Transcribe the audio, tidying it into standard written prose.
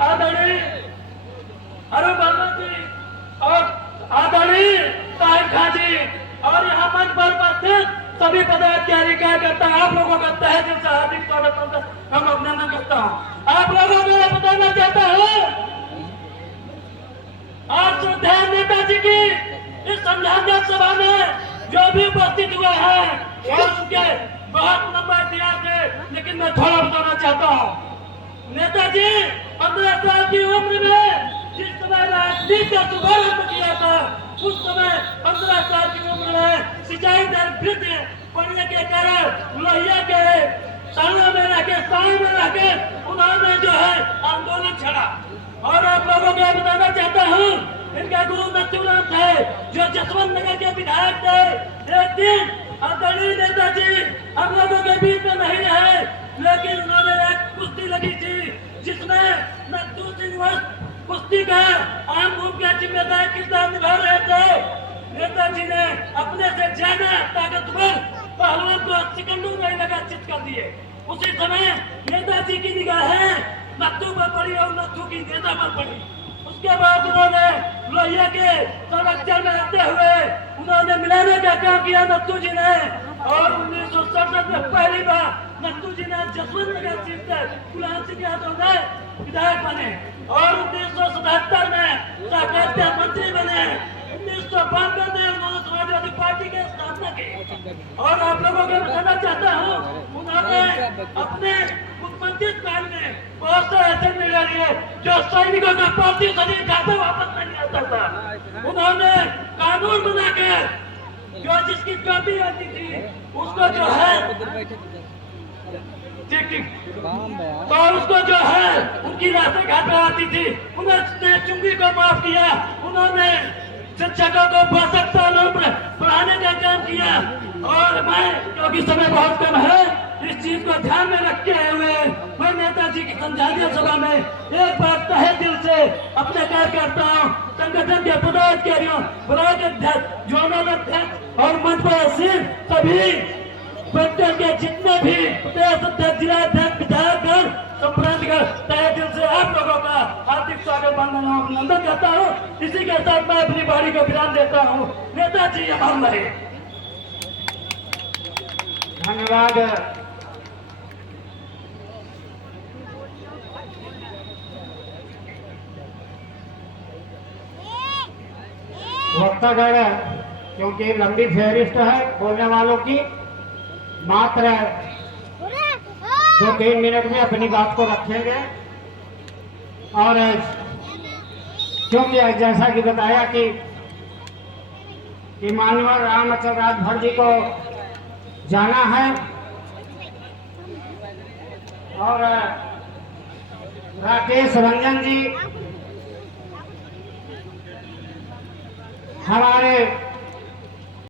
आदरणीय अरुण वर्मा जी और आदरणीय ताहिर खान जी और यहाँ मंच पर उपस्थित सभी पदाधिकारी कार्यकर्ता आप लोगों का तहे दिल से हार्दिक स्वागत हम अभिनंदन करता हूँ। आप लोगों को मैं बताना चाहता हूँ आज श्रद्धा नेताजी की इस संज्ञान सभा में जो भी उपस्थित हुए हैं और उनके बहुत नंबर दिया थे, लेकिन मैं थोड़ा बताना चाहता हूँ। नेताजी 15 साल की उम्र में जिस समय राजनीति का शुभारंभ किया था, उस समय 15 साल की उम्र में सिंचाई दर वृद्धि पड़ने के कारण लोहिया के सालों में रह के उन्होंने जो है आंदोलन छेड़ा। और आप लोगों को बताना चाहता हूँ इनका गुरु नथुराम थे जो जसवंत नगर के विधायक थे। एक दिन आदरणीय नेताजी हम लोगों के बीच में नहीं रहे, लेकिन उन्होंने एक कुश्ती लगी थी जिसमें नथु सिंह कुश्ती का आम भूमिका जिम्मेदार किरदार निभा रहे थे। नेताजी ने अपने से ज्यादा ताकतवर पहलवान को सिकंदर में लगा चित कर दिए। उसी समय नेताजी की निगाहें नथु पर पड़ी और नथु की नेता पर पड़ी। उसके बाद उन्होंने लोहिया के संरक्षण में रहते हुए उन्होंने मिलाने का काम किया नथु जी ने। और 1967 में पहली बार नथु जी ने जसवंत नगर सीट से गुलाम सिंह यादव ने विधायक बने और 1977 में सहकारिता मंत्री बने। 1992 में उन्होंने समाजवादी पार्टी की स्थापना की। और आप लोगों को बताना चाहता हूँ उन्होंने अपने मुख्यमंत्री काल में बहुत से ऐसे निर्णय लिए जो सैनिकों का 35 घर पे वापस नहीं आता था। उन्होंने कानून बना के जो जिसकी चौथी आती थी उसको जो है तो उसको जो है उनकी राशि घर पे आती थी, उन्होंने चुंगी को माफ किया। उन्होंने शिक्षकों को 62 सालों पर पढ़ाने का काम किया। और मैं क्योंकि समय बहुत कम है इस चीज को ध्यान में रखते हुए मैं नेताजी की संज्ञान सभा में एक बार तहे दिल से अपने कार्यकर्ताओं संगठन के पदाधिकारियों ब्लॉक अध्यक्ष जोनल अध्यक्ष और मंच पर सभी प्रदेश के जितने भी प्रदेश अध्यक्ष जिला अध्यक्ष विधायकगण संप्रांतगण तहे दिल से आप लोगों का हार्दिक स्वागत अभिनंदन करता हूँ। इसी के साथ मैं अपनी बारी को विराम देता हूँ। नेताजी अमर रहे। धन्यवाद। वक्तागण क्योंकि लंबी फेहरिस्त है बोलने वालों की, मात्र 2-3 मिनट में अपनी बात को रखेंगे। और क्योंकि जैसा कि बताया कि माननीय रामचंद्र राजभर जी को जाना है और राकेश रंजन जी हमारे